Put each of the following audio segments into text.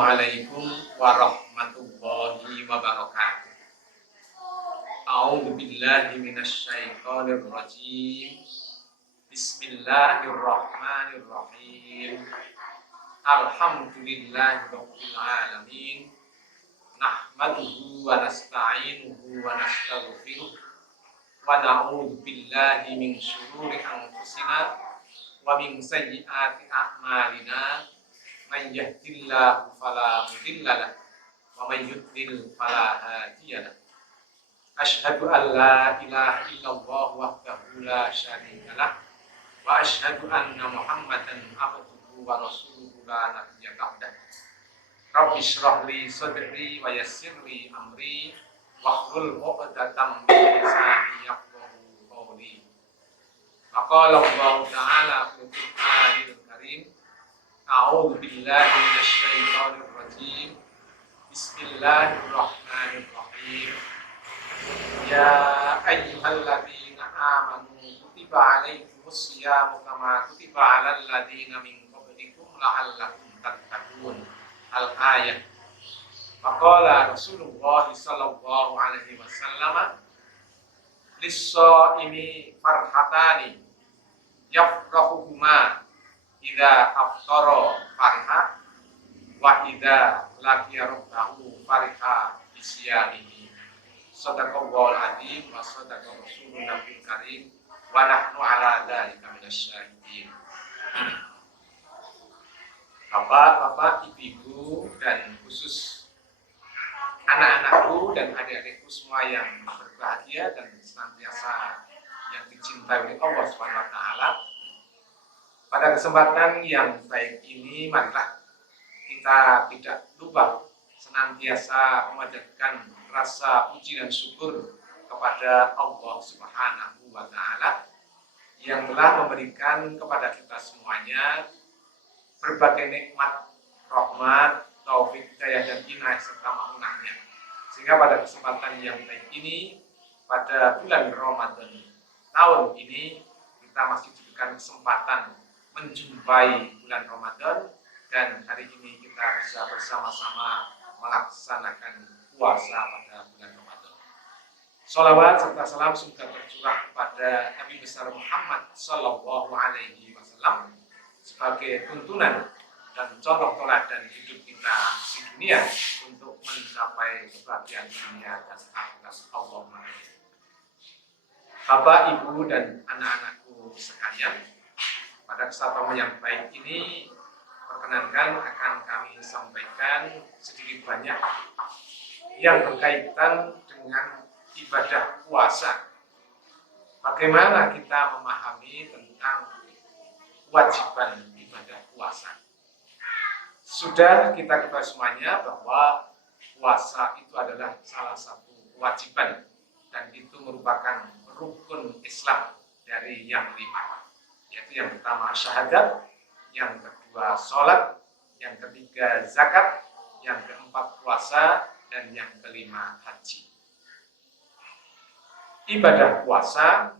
Assalamualaikum warahmatullahi wabarakatuh. A'udzu billahi minasy syaithanir rajim. Bismillahirrahmanirrahim. Alhamdulillahirabbil alamin. Nahmaduhu wa nasta'inuhu wa nastaghfiruh. Wa na'udzu billahi min syururi anfusina wa min sayyiati a'malina. Man yahdihillahu fala mudilla lahu wa man yudlil fala hadiya lahu. Asyhadu an la ilaha illallah wahdahu la syarika lah wa asyhadu anna Muhammadan abduhu wa rasuluhu la nabiyya ba'dah. Rabbi shrah li sadri wa yassir li amri wahlul 'uqdatam min lisani yafqahu qawli. Maqala Allah Ta'ala fil Qur'anil Karim. A'udzu billahi minasy syaithanir rajim. Bismillahirrahmanirrahim. Ya ayyuhalladzina amanu kutiba 'alaikumus syiyamu kama kutiba 'alal ladzina min qablikum la'allakum tattaqun. Al-ayah. Maqala Rasulullah sallallahu alaihi wasallam lis-shaimi farhatani yafrahuhuma idza aftara farha wa idza laqiya rabbahu farha bisyamihi. Shadaqallahul azim wa shadaqa rasulun nabiyil karim wa nahnu ala dzalika minasyahidin. Bapak-bapak, ibu-ibu, dan khusus anak-anakku dan adik-adikku semua yang berbahagia dan senantiasa yang dicintai oleh Allah Subhanahu wa taala. Pada kesempatan yang baik ini, marilah kita tidak lupa senantiasa memanjatkan rasa puji dan syukur kepada Allah Subhanahu wa taala yang telah memberikan kepada kita semuanya berbagai nikmat, rahmat, taufik, hidayah dan inayah serta maunahnya. Sehingga pada kesempatan yang baik ini, pada bulan Ramadan tahun ini, kita masih diberikan kesempatan menjumpai bulan Ramadan, dan hari ini kita bisa bersama-sama melaksanakan puasa pada bulan Ramadan. Sholawat serta salam semoga tercurah kepada Nabi besar Muhammad Sallallahu Alaihi Wasallam sebagai tuntunan dan contoh teladan hidup kita di dunia untuk mencapai kebahagiaan dunia dan akhirat. Allahumma amin. Bapak, Ibu, dan anak-anakku sekalian, pada kesempatan yang baik ini, perkenankan akan kami sampaikan sedikit banyak yang berkaitan dengan ibadah puasa. Bagaimana kita memahami tentang kewajiban ibadah puasa? Sudah kita ketahui semuanya bahwa puasa itu adalah salah satu kewajiban dan itu merupakan rukun Islam dari yang 5. Yaitu yang pertama syahadat, yang kedua sholat, yang ketiga zakat, yang keempat puasa, dan yang kelima haji. Ibadah puasa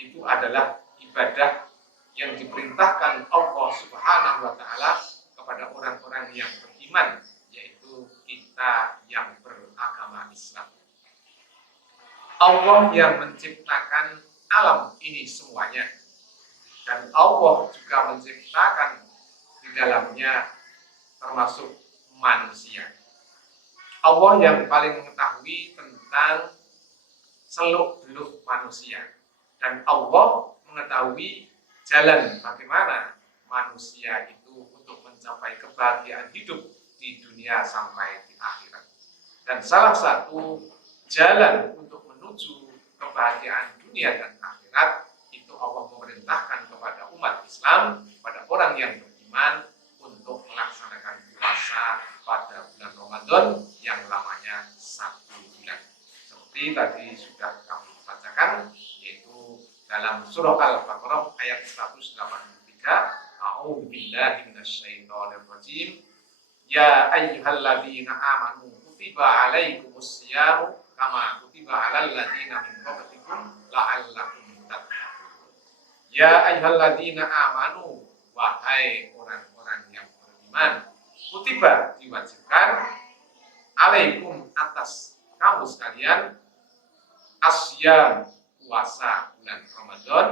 itu adalah ibadah yang diperintahkan Allah Subhanahu wa taala kepada orang-orang yang beriman, yaitu kita yang beragama Islam. Allah yang menciptakan alam ini semuanya. Dan Allah juga menciptakan di dalamnya termasuk manusia. Allah yang paling mengetahui tentang seluk-beluk manusia. Dan Allah mengetahui jalan bagaimana manusia itu untuk mencapai kebahagiaan hidup di dunia sampai di akhirat. Dan salah satu jalan untuk menuju kebahagiaan dunia dan akhirat itu Allah memerintahkan kepada umat Islam, pada orang yang beriman untuk melaksanakan puasa pada bulan Ramadan yang lamanya 1 bulan. Seperti tadi sudah kami bacakan, yaitu dalam surah Al-Baqarah ayat 183, A'udzu billahi minasyaitonir rajim. Ya ayyuhalladzina amanu kutiba 'alaikumus syiyamu kama kutiba 'alal ladzina min qablikum la'allakum tattaqun. Ya ayyuhalladzina amanu, wahai orang-orang yang beriman, kutiba diwajibkan alaikum atas kamu sekalian asyam puasa bulan Ramadan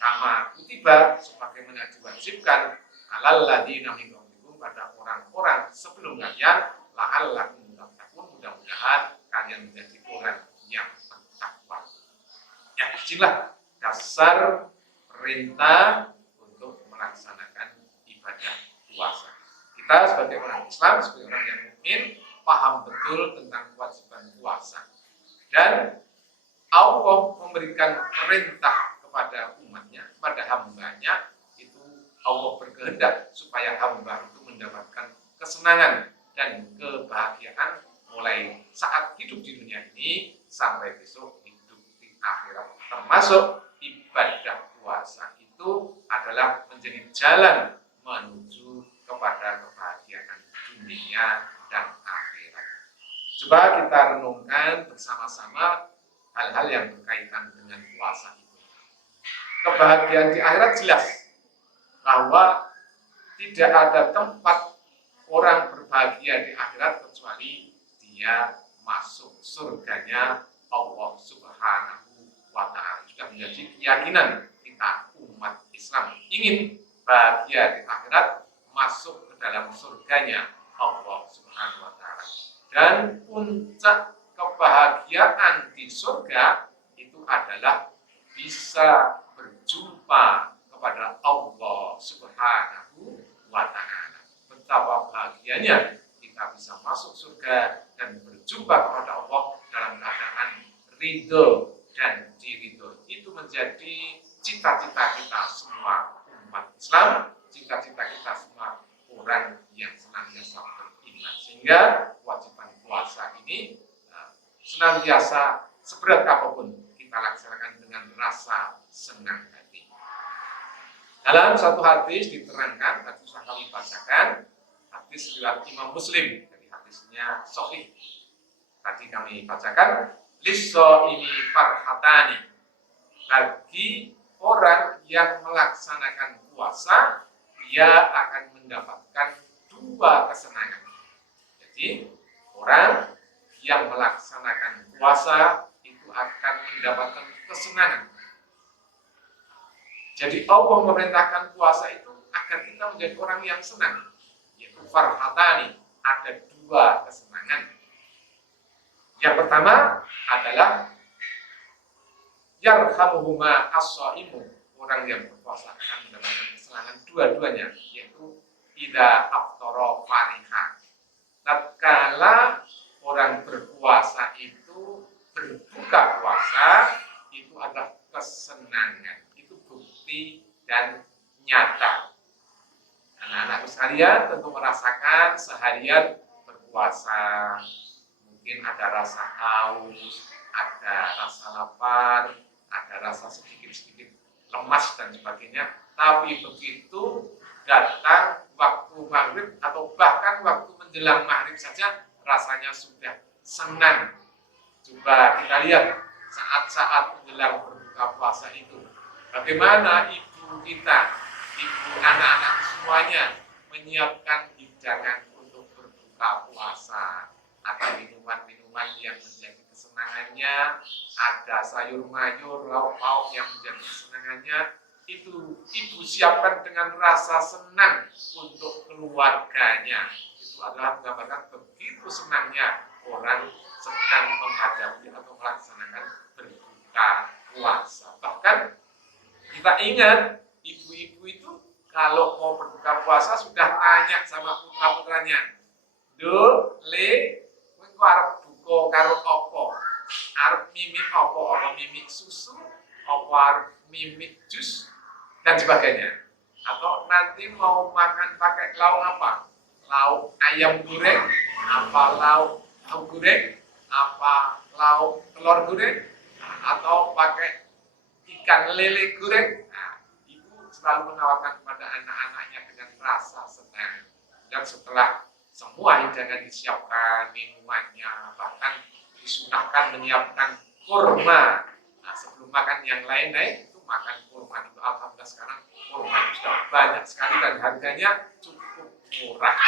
kama kutiba sebagaimana diwajibkan alal ladina min qablikum pada orang-orang sebelum kalian la'allakum tattaqun mudah-mudahan kalian menjadi orang yang bertakwa. Yang inilah dasar perintah untuk melaksanakan ibadah puasa. Kita sebagai orang Islam, sebagai orang yang mukmin, paham betul tentang kewajiban puasa. Dan Allah memberikan perintah kepada umatnya, kepada hambanya, itu Allah berkehendak supaya hamba itu mendapatkan kesenangan dan kebahagiaan mulai saat hidup di dunia ini sampai besok hidup di akhirat. Termasuk ibadah puasa itu adalah menjadi jalan menuju kepada kebahagiaan dunia dan akhirat. Coba kita renungkan bersama-sama hal-hal yang berkaitan dengan puasa itu. Kebahagiaan di akhirat jelas bahwa tidak ada tempat orang berbahagia di akhirat kecuali dia masuk surganya Allah Subhanahu wa Ta'ala. Sudah menjadi keyakinan kita umat Islam ingin bahagia di akhirat, masuk ke dalam surganya Allah Subhanahu wa Ta'ala. Dan puncak kebahagiaan di surga itu adalah bisa berjumpa kepada Allah Subhanahu wa Ta'ala. Betapa bahagianya kita bisa masuk surga dan berjumpa kepada Allah dalam keadaan ridho dan diridho. Itu menjadi cita-cita kita semua umat Islam, cita-cita kita semua orang yang senantiasa beriman. Sehingga kewajiban puasa ini senantiasa seberat apapun kita laksanakan dengan rasa senang hati. Dalam satu hadis diterangkan, tadi sudah kami bacakan, hadis riwayat Imam Muslim, dari hadisnya sahih. Tadi kami bacakan, lisso ini farhatani, bagi orang yang melaksanakan puasa, dia akan mendapatkan dua kesenangan. Jadi orang yang melaksanakan puasa itu akan mendapatkan kesenangan. Jadi Allah memerintahkan puasa itu agar kita menjadi orang yang senang, yaitu farhatani, ada dua kesenangan. Yang pertama adalah yarhamuhuma as-shaimu, orang yang berpuasa akan mendapatkan kesenangan dua-duanya, yaitu idza aftara fariha. Tatkala orang berpuasa itu berbuka puasa, itu adalah kesenangan, itu bukti dan nyata. Anak-anakku sekalian tentu merasakan seharian berpuasa, mungkin ada rasa haus, ada rasa lapar, ada rasa sedikit-sedikit lemas dan sebagainya. Tapi begitu datang waktu maghrib atau bahkan waktu menjelang maghrib saja, rasanya sudah senang. Coba kita lihat saat-saat menjelang berbuka puasa itu, bagaimana ibu kita, ibu anak-anak semuanya menyiapkan hidangan untuk berbuka puasa. Ada minuman-minuman yang menjadi kesenangannya, ada sayur mayur, lauk-lauk yang menjadi kesenangannya. Itu ibu siapkan dengan rasa senang untuk keluarganya. Itu adalah menggambarkan begitu senangnya orang sedang menghadapi atau melaksanakan berbuka puasa. Bahkan kita ingat ibu-ibu itu kalau mau berbuka puasa sudah tanya sama putra-putranya, "Do, Le, kowe arep buka karo apa? Arep mimik apa? Apa mimik susu? Apa arep mimik jus?" dan sebagainya. Atau nanti mau makan pakai lauk apa? Lauk ayam goreng, apa lauk tahu goreng, apa lauk telur goreng, atau pakai ikan lele goreng. Nah, ibu selalu menawarkan kepada anak-anaknya dengan rasa senang. Dan setelah semua hidangan disiapkan, minumannya, bahkan disunahkan menyiapkan kurma. Nah, sebelum makan yang lain-lain, itu makan kurma itu. Alhamdulillah sekarang kurma itu sudah banyak sekali dan harganya cukup murah.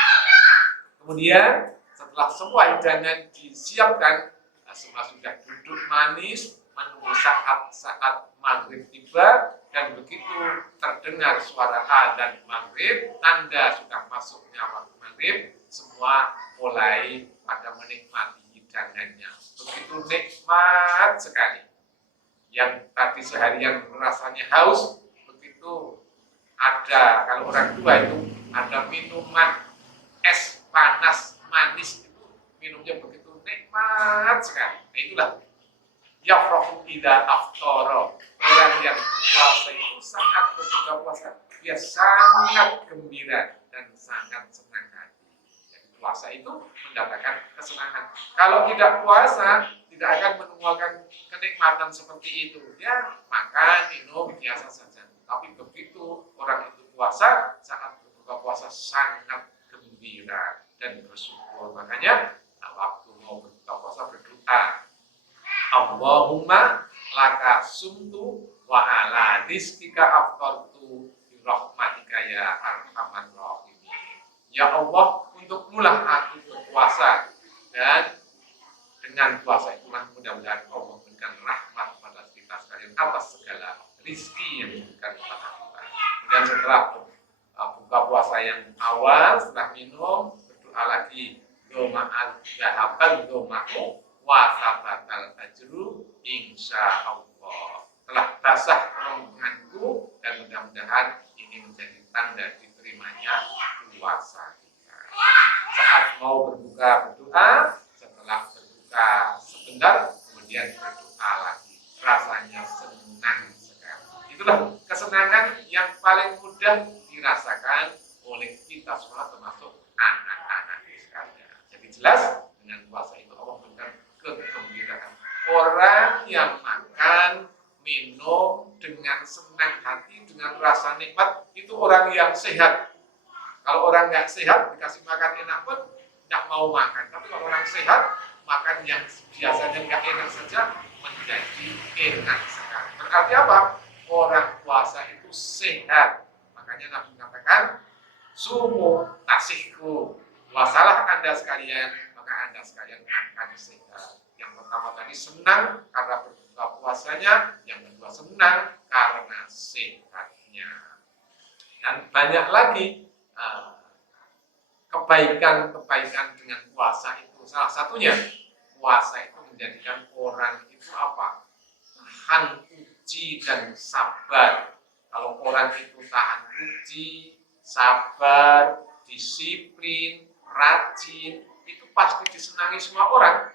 Kemudian setelah semua hidangan disiapkan, semua sudah duduk manis menunggu saat maghrib tiba, dan begitu terdengar suara adzan maghrib, tanda sudah masuknya waktu maghrib, semua mulai pada menikmati hidangannya. Begitu nikmat sekali. Yang tadi seharian rasanya haus, begitu ada, kalau orang tua itu ada minuman es panas manis, itu minumnya begitu nikmat sekali. Nah itulah yafrahu idza aftara. Orang yang puasa itu sangat berbuka puasa, dia sangat gembira dan sangat senang hati. Jadi puasa itu mendatangkan kesenangan. Kalau tidak puasa, tidak akan menemukan kenikmatan seperti itu. Ya, makan, minum biasa saja. Tapi begitu orang itu puasa, saat berbuka puasa sangat gembira dan bersyukur. Makanya waktu mau berbuka puasa berdoa, Allahumma laka sumtu wa ala rizkika aftartu bi rahmatika ya arhamar rahimin. Ya Allah, untukmulah aku berpuasa, dan dengan puasa itulah mudah-mudahan Allah memberikan rahmat pada kita sekalian atas segala rizki yang diberikan kepada kita. Kemudian setelah buka puasa yang awal, setelah minum, berdoa lagi, doa al-zahabal domaku wa sabatal ajru insya Allah. Telah basah rombonganku, dan mudah-mudahan ini menjadi tanda diterimanya puasa kita. Saat mau berbuka berdoa, setelah berbuka sebentar kemudian berdoa lagi, rasanya senang sekali. Itulah kesenangan yang paling mudah dirasakan oleh kita semua, termasuk anak-anak sekalian. Jadi jelas dengan puasa itu Allah berikan kegembiraan. Orang yang makan, minum dengan senang hati, dengan rasa nikmat, itu orang yang sehat. Kalau orang nggak sehat, dikasih makan enak pun nggak mau makan. Tapi kalau orang sehat, makan yang biasanya nggak enak saja menjadi enak sekali. Berarti apa? Orang puasa itu sehat. Makanya Nabi mengatakan, sumu tasihku, puasalah Anda sekalian, maka Anda sekalian akan sehat. Yang pertama tadi senang karena berbuka puasanya, yang kedua senang karena sehatnya. Dan banyak lagi kebaikan-kebaikan dengan puasa itu. Salah satunya, puasa itu menjadikan orang itu apa? Tahan uji dan sabar. Kalau orang itu tahan uji, sabar, disiplin, rajin, itu pasti disenangi semua orang.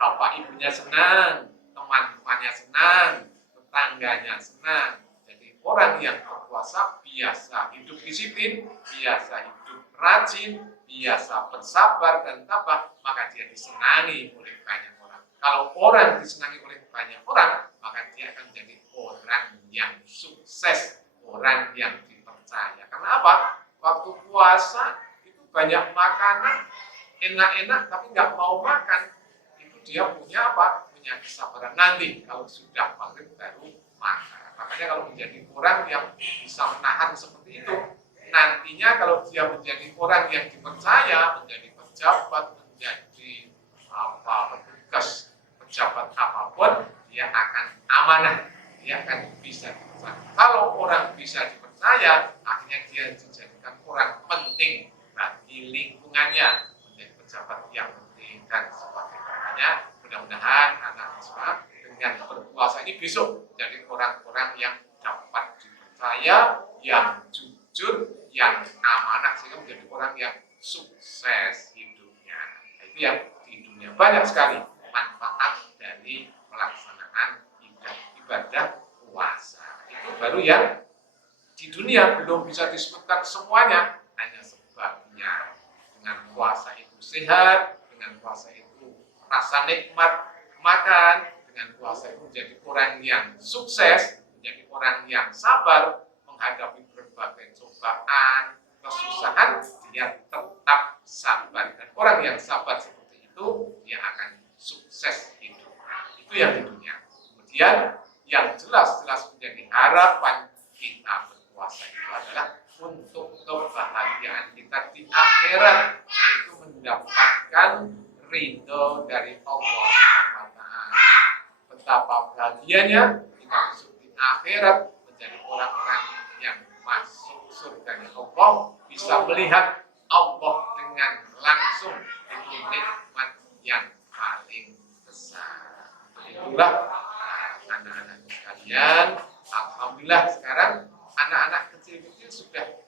Bapak ibunya senang, teman-temannya senang, tetangganya senang. Jadi orang yang berpuasa biasa hidup disiplin, biasa hidup rajin, biasa bersabar dan tabah, maka dia disenangi oleh banyak orang. Kalau orang disenangi oleh banyak orang, maka dia akan menjadi orang yang sukses, orang yang dipercaya. Karena apa? Waktu puasa itu banyak makanan, enak-enak, tapi nggak mau makan. Dia punya apa? Punya kesabaran nanti kalau sudah maghrib baru makan. Makanya kalau menjadi orang yang bisa menahan seperti itu, nantinya kalau dia menjadi orang yang dipercaya, menjadi pejabat, menjadi petugas pejabat apapun, dia akan amanah, dia akan bisa dipercaya. Kalau orang bisa dipercaya, akhirnya dia dijadikan orang penting bagi lingkungannya, menjadi pejabat yang penting dan sebagainya. Mudah-mudahan anak semua dengan berpuasa ini besok jadi orang-orang yang dapat dipercaya, yang jujur, yang amanah, sehingga menjadi orang yang sukses hidupnya. Nah, itu yang di dunia banyak sekali manfaat dari pelaksanaan ibadah puasa. Itu baru yang di dunia, belum bisa disebutkan semuanya, hanya sebabnya. Dengan puasa itu sehat, dengan puasa itu rasa nikmat makan, dengan puasa itu menjadi orang yang sukses, menjadi orang yang sabar menghadapi berbagai cobaan, kesusahan, dia tetap sabar. Dan orang yang sabar seperti itu, dia akan sukses hidupnya. Itu yang di dunia. Kemudian yang jelas-jelas menjadi harapan kita berpuasa itu adalah untuk kebahagiaan kita di akhirat, itu mendapatkan ridho dari Allah Subhanahu wa Ta'ala. Betapa bahagianya kita besok di akhirat menjadi orang-orang yang masuk surga Allah, bisa melihat Allah dengan langsung. Itu nikmat yang paling besar. Itulah anak-anak sekalian, alhamdulillah sekarang anak-anak kecil-kecil sudah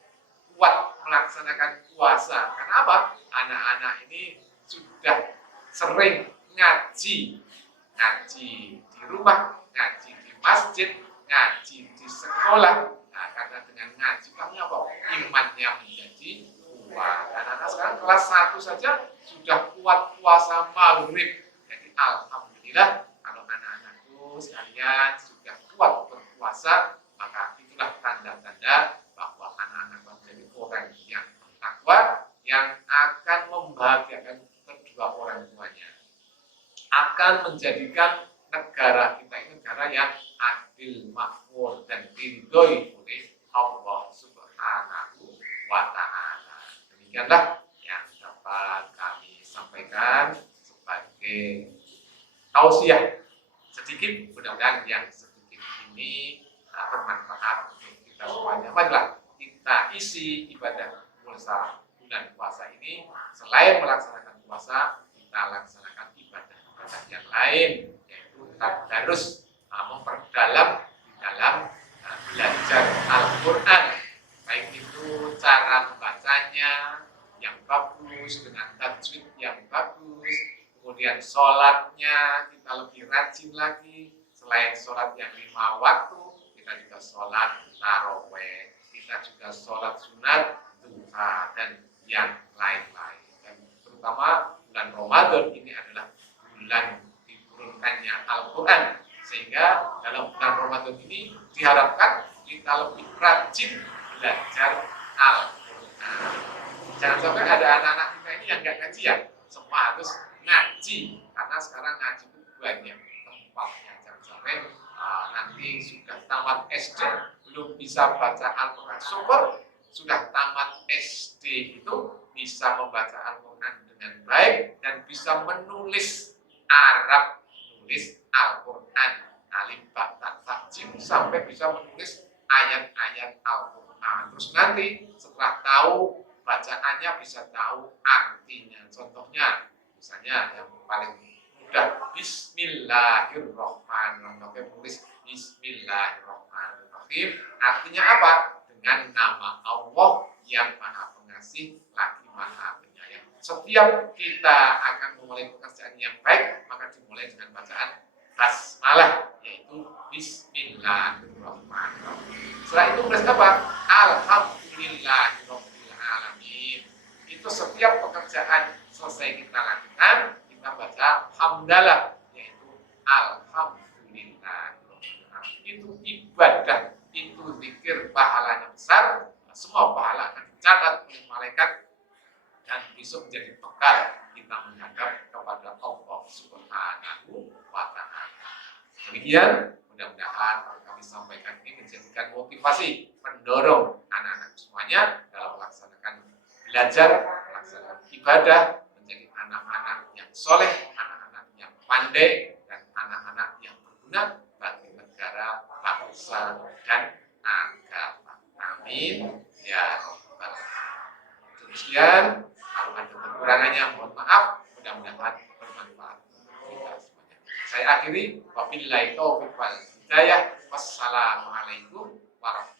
kuat melaksanakan puasa. Kenapa? Anak-anak ini sudah sering ngaji di rumah, ngaji di masjid, ngaji di sekolah. Nah, karena dengan ngaji kami apa? Imannya menjadi kuat. Anak-anak sekarang kelas 1 saja sudah kuat puasa maghrib. Jadi alhamdulillah kalau anak-anakku sekalian sudah kuat berpuasa, maka itulah tanda-tanda bahwa anak-anak menjadi orang yang bertakwa, yang akan membahagiakan kedua orang tuanya, akan menjadikan negara kita ini negara yang adil, makmur, dan diridhoi oleh Allah Subhanahu wa Ta'ala. Demikianlah yang dapat kami sampaikan sebagai tausiah sedikit, mudah-mudahan yang sedikit ini bermanfaat untuk kita semuanya. Marilah kita isi ibadah puasa bulan puasa ini, selain melaksanakan puasa, kita laksanakan ibadah yang lain, yaitu tadarus, memperdalam di dalam belajar Al-Quran, baik itu cara membacanya yang bagus dengan tajwid yang bagus, kemudian sholatnya kita lebih rajin lagi. Selain sholat yang 5 waktu, kita juga sholat taraweh, kita juga sholat sunat, duha, dan yang lain-lain. Dan terutama bulan Ramadan ini adalah bulan diturunkannya Al-Quran, sehingga dalam bulan Ramadan ini diharapkan kita lebih rajin belajar Al-Quran. Jangan sampai ada anak-anak kita ini yang nggak ngaji ya, semua harus ngaji, karena sekarang ngaji itu banyak tempatnya. Jangan sampai nanti sudah tamat SD belum bisa baca Al-Quran. Syukur sudah tamat SD itu bisa membaca Al-Quran dengan baik dan bisa menulis Arab, menulis Al-Quran, alif ba ta ta jim, sampai bisa menulis ayat-ayat Al-Quran. Terus nanti setelah tahu bacaannya bisa tahu artinya. Contohnya misalnya yang paling mudah, Bismillahirrahmanirrahim. Oke, tulis Bismillahirrahmanirrahim. Artinya apa? Dengan nama Allah yang Maha Pengasih lagi Maha Penyayang. Setiap kita akan memulai pekerjaan yang baik, maka dimulai dengan bacaan basmalah, yaitu Bismillahirrahmanirrahim. Setelah itu tulis apa? Alhamdulillahirabbil alamin. Itu setiap pekerjaan selesai kita lakukan, kita baca hamdalah, yaitu alhamdulillah. Itu ibadah, itu zikir, pahalanya besar. Semua pahala akan dicatat oleh malaikat dan besok menjadi bekal kita menghadap kepada Allah Subhanahu wa Ta'ala. Demikian, mudah-mudahan kami sampaikan ini menjadikan motivasi, pendorong anak-anak semuanya dalam melaksanakan belajar, melaksanakan ibadah, menjadi anak-anak yang soleh, anak-anak yang pandai, dan anak-anak yang berguna bagi negara, bangsa, dan agama. Amin ya rabbal alamin. Demikian, kalau ada kekurangannya mohon maaf, mudah-mudahan bermanfaat untuk kita semuanya. Saya akhiri, wabillahi taufiq wal hidayah. Wassalamualaikum warahmatullahi wabarakatuh.